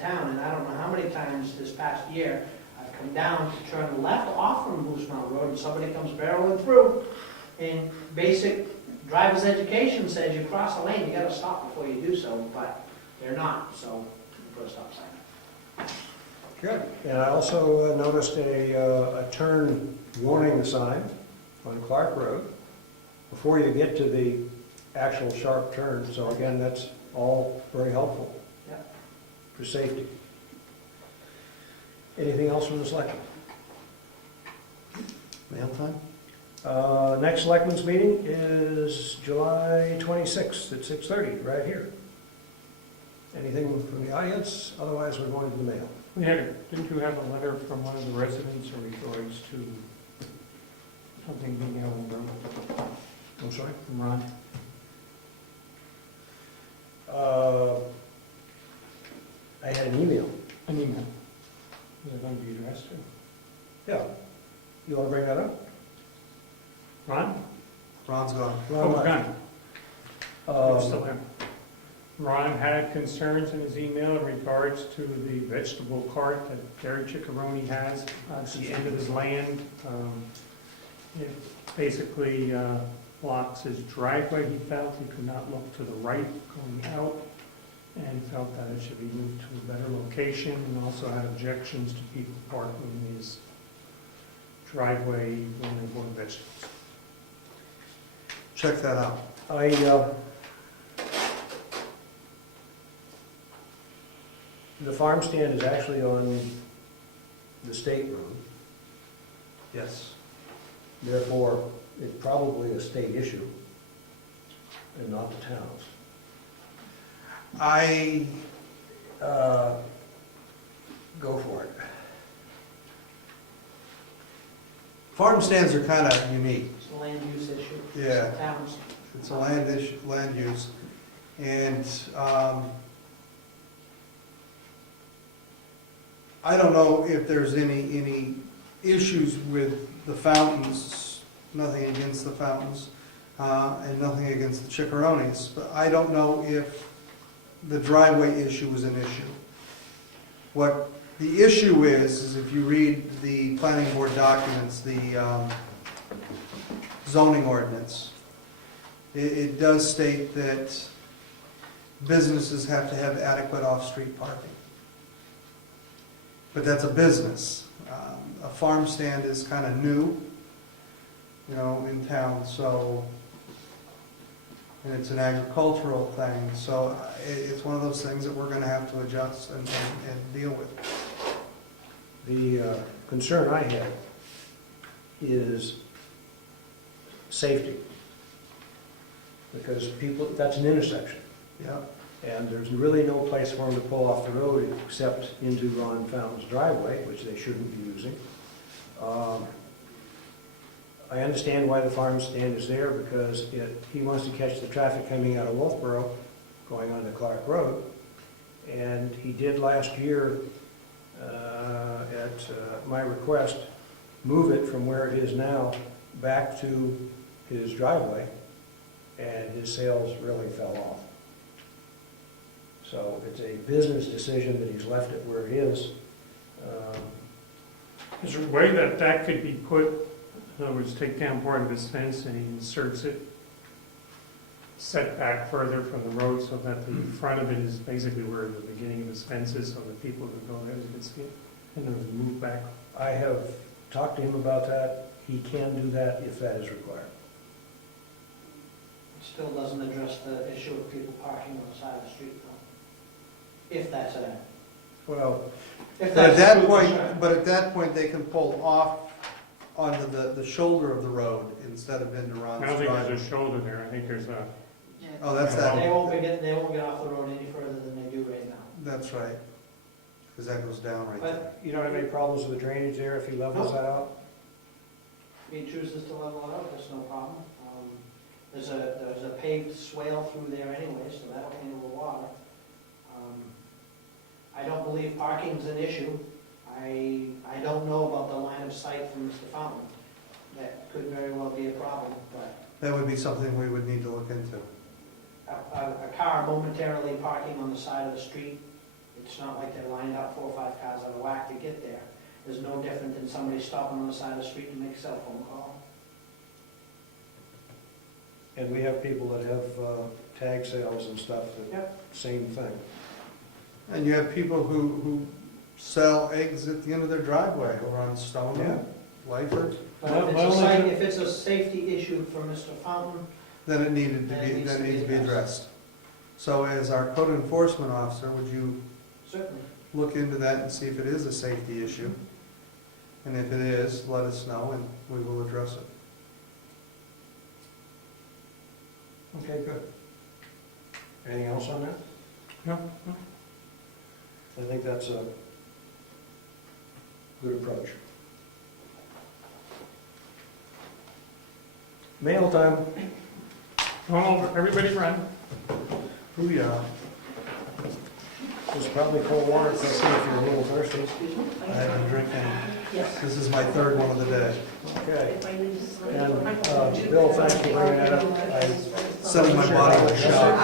town, and I don't know how many times this past year, I've come down to turn left off from Moose Mountain Road, and somebody comes barreling through, and basic driver's education says you cross a lane, you gotta stop before you do so, but they're not, so put a stop sign. Good. And I also noticed a turn warning sign on Clark Road before you get to the actual sharp turn. So again, that's all very helpful for safety. Anything else from the selectmen? Mail time? Next selectmen's meeting is July 26th at 6:30, right here. Anything from the audience? Otherwise, we're going to the mail. Didn't you have a letter from one of the residents in regards to something being held in Brookfield? I'm sorry? From Ron? I had an email. An email. Is it going to be addressed to? Yeah. You want to bring that up? Ron? Ron's gone. Oh, we're done. Um, Still him. Ron had concerns in his email in regards to the vegetable cart that Gary Ciccarone has at the end of his land. It basically blocks his driveway, he felt. He could not look to the right going out, and felt that it should be moved to a better location, and also had objections to people parking in his driveway when they're growing vegetables. Check that out. The farm stand is actually on the state road, Yes. therefore it's probably a state issue and not the town's. Go for it. Farm stands are kind of unique. It's a land use issue. Yeah. Towns. It's a land issue, land use. And I don't know if there's any issues with the fountains, nothing against the fountains, and nothing against the Ciccarones, but I don't know if the driveway issue is an issue. What the issue is if you read the planning board documents, the zoning ordinance, it does state that businesses have to have adequate off-street parking. But that's a business. A farm stand is kind of new, you know, in town, so, and it's an agricultural thing, so it's one of those things that we're gonna have to adjust and deal with. The concern I have is safety. Because people, that's an intersection. Yeah. And there's really no place for them to pull off the road except into Ron Fountain's driveway, which they shouldn't be using. I understand why the farm stand is there, because he wants to catch the traffic coming out of Wolfboro, going onto Clark Road. And he did last year, at my request, move it from where it is now back to his driveway, and his sales really fell off. So it's a business decision that he's left it where it is. Is there a way that could be put, in other words, take down part of his fence and he inserts it set back further from the road so that the front of it is basically where the beginning of his fence is, so that people who go there can see it, and then move back? I have talked to him about that. He can do that if that is required. It still doesn't address the issue of people parking on the side of the street, though. If that's a, Well, if But that's at that point, they can pull off onto the shoulder of the road instead of into Ron's I don't think driveway. there's a shoulder there, I think there's a, Oh, that's that. They won't get off the road any further than they do right now. That's right. Because that goes down right there. But you don't have any problems with the drainage there if he levels that out? if he chooses to level it out, that's no problem. There's a paved swale through there anyway, so that'll handle the water. I don't believe parking's an issue. I don't know about the line of sight from Mr. Fountain. That could very well be a problem, but That would be something we would need to look into. a car momentarily parking on the side of the street, It's not like they're lined up 4 or 5 cars out of whack to get there. There's no different than somebody stopping on the side of the street to make a cell phone call. And we have people that have tag sales and stuff, that, Yep. same thing. And you have people who sell eggs at the end of their driveway, or on Stone, Lyford, But Well, if well, it's a like- site, if it's a safety issue for Mr. Fountain, then it needed to Then it be, needs then to it be needs to be addressed. addressed. So as our code enforcement officer, would you certainly. look into that and see if it is a safety issue? And if it is, let us know and we will address it. Okay, good. Anything else on that? No, I think that's a good approach. Mail time. Come over, everybody run. Booyah. There's probably cold water, let's see if you're a little thirsty. Excuse me? I haven't drinking. Yes. This is my third one of the day. Okay. And Bill, thanks for bringing that up. Setting my body in a shot.